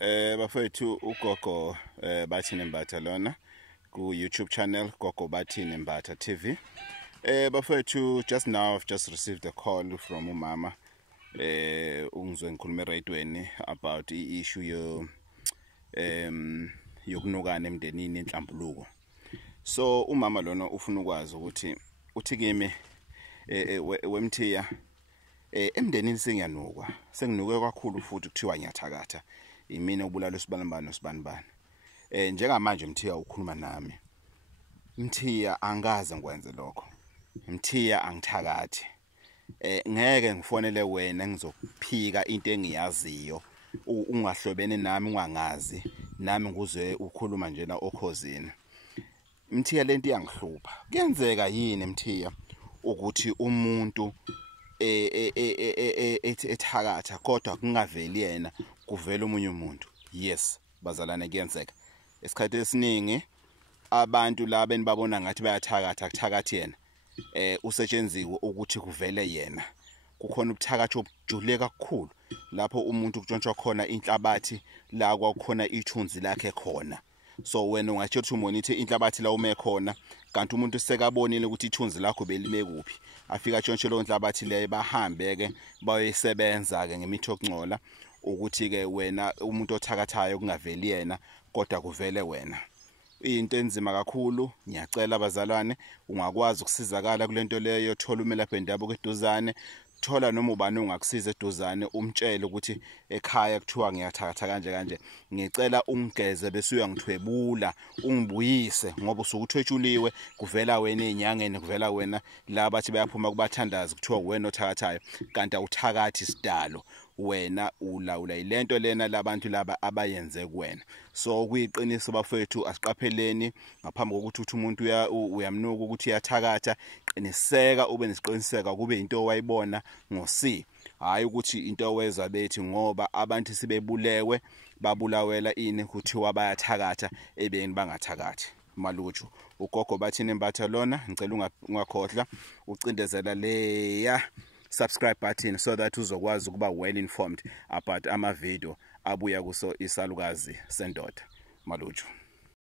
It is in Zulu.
Bafethu uGogo Bathini Mbatha lona ku YouTube channel Gogo Bathini Mbatha TV. Bafethu, just now I've just received a call from umama ungizwe ngikhuluma eradweni about i-issue yokunukana emndenini enhlambuluko. So umama lona ufuna ukwazi ukuthi uthi kimi wemthiya emndenini sengiyanukwa, senginuke kakhulu futhi kuthiwa ngiyathakatha. Imina ubulalo sibanibani nosibanibani. Njengamanje mthiya ukhuluma nami. Mthiya angaze ngikwenze lokho. Mthiya angithakathi. Ngeke ngifonele wena ngizokuphika into engiyaziyo. Ungahlobene nami ungangazi, nami nguzwe ukhuluma njena okhozini. Mthiya lento iyangihlupha. Kuyenzeka yini mthiya ukuthi umuntu ethakatha kodwa kungaveli yena kuvela umunye umuntu? Yes, bazalane, kuyenzeka. Esikhathi esiningi abantu laba enibabona ngathi bayathakatha akuthakathi yena usetshenziwe ukuthi kuvele yena. Kukhona ubuthakathi obujule kakhulu lapho umuntu kutshontshwa khona inhlabathi la kwakhona ithunzi lakhe khona. So wena ungatshela ukuthi umonithe inhlabathi la ume khona, kanti umuntu sekabonile ukuthi ithunzi lakho belime kuphi. Afika tshontshe lo nhlabathi le bahambe ke bayoyisebenza ke ngemithi yokungcola ukuthi ke wena umuntu othakathayo kungaveli yena kodwa kuvele wena. Into enzima kakhulu. Ngiyacela bazalwane, ungakwazi ukusizakala kulento leyo, thola umelaphi wendabuko eduzane, thola noma ubani ungakusiza eduzane, umtshele ukuthi ekhaya kuthiwa ngiyathakatha kanje kanje. Ngicela ungigeze bese uyangithwebula, ungibuyise ngoba usukuthwetshuliwe, kuvela wena ezinyangeni, kuvela wena la bathi bayaphuma kubathandazi kuthiwa wena othakathayo, kanti awuthakathi sidalo. Wena ulawula ilento lena labantu laba abayenze kuwena. So kuyiqiniso bafethu, asiqapheleni ngaphambi kokuthi uthi umuntu uyamnuka ukuthi uyathakatha. Qiniseka, ube nesiqiniseka kube into owayibona ngosi, hayi ukuthi into owezwa bethi ngoba abantu sibebulewe babulawela ini kuthiwa bayathakatha ebeni bangathakathi. Maluju uGogo Bathini Mbatha lona, ngicela ungakhohlwa ucindezela leya subscribe button so that uzokwazi ukuba well informed about ama video abuya kuso isalukazi sendoda. Maluju.